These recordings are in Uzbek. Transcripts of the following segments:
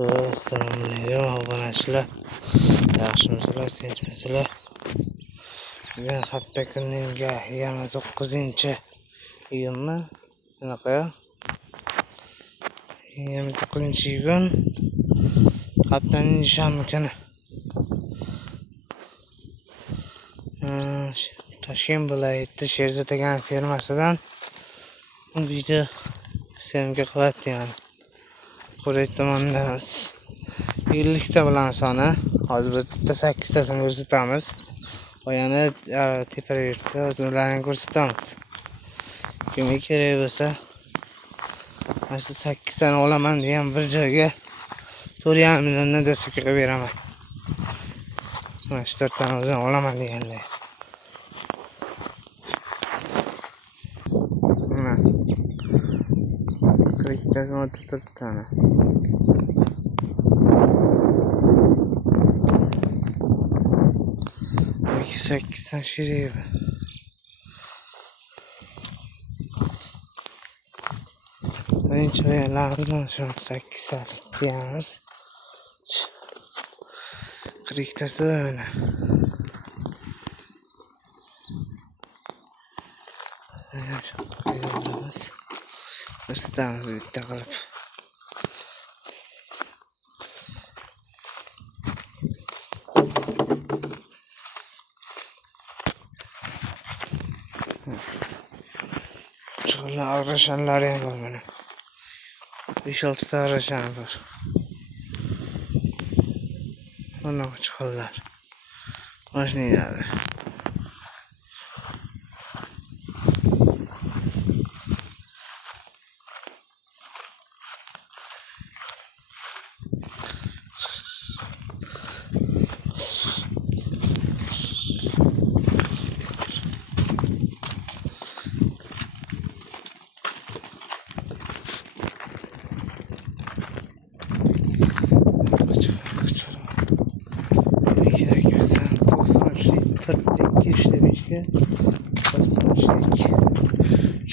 Assalomualaikum obunachilar. Yaxshimisizlar, tinchmisizlar? Bugun hafta kunning 29-iyunmi? Shunaqa. 29-iyun haftaning shanba kuni. Toshkent viloyati Sherzod aka fermasidan video syomka qilyapman. Qo'rg'on tomonidan yillikda bilan soni hozir biz 8 tasini ko'rsatamiz. Oyani tepalikda o'zlarini ko'rsatamiz. Kimga kerak bo'lsa mana shu 8 tani olaman degan bir joyga 4,5 milliondan dasturga qilib beraman. Mana shu 4 tani o'zim olaman deganlar. Mana 42 tasi 34 tani. Sakkiz tane şuraya bak. Ben çaylardan şu an 8 saat diyemez. 42 tası öyle. Hırsızlarımız bitti kalıp. Şöyle araşanlar var benim. 5-6 tane araşan var. Ondan çıkarlar. Baş neydi?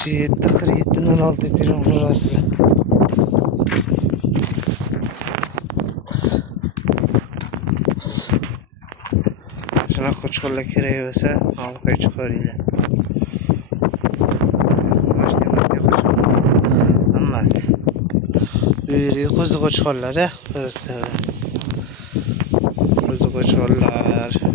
Yetti 47'den 6 etirin burası. Şuna koçkolla kereği olsa halkaya çıkarıyla. Başka koçkolla. Olmaz. Büyürüyor kuzu koçkolları. Burası. Kuzu koçkollar.